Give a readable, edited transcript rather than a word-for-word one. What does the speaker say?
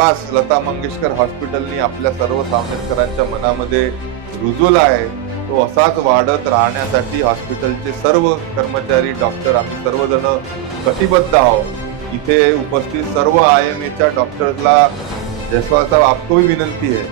विश्वास लता मंगेशकर हॉस्पिटलनी आपल्या सर्व सामान्यकरांच्या मनामध्ये रुजवला आहे तो असाच वाढत राहण्यासाठी हॉस्पिटलचे सर्व कर्मचारी, डॉक्टर आम्ही सर्वजण कटिबद्ध आहोत। इथे उपस्थित सर्व IMAच्या डॉक्टर्सला जयस्वाल साहेब आपको भी विनंती है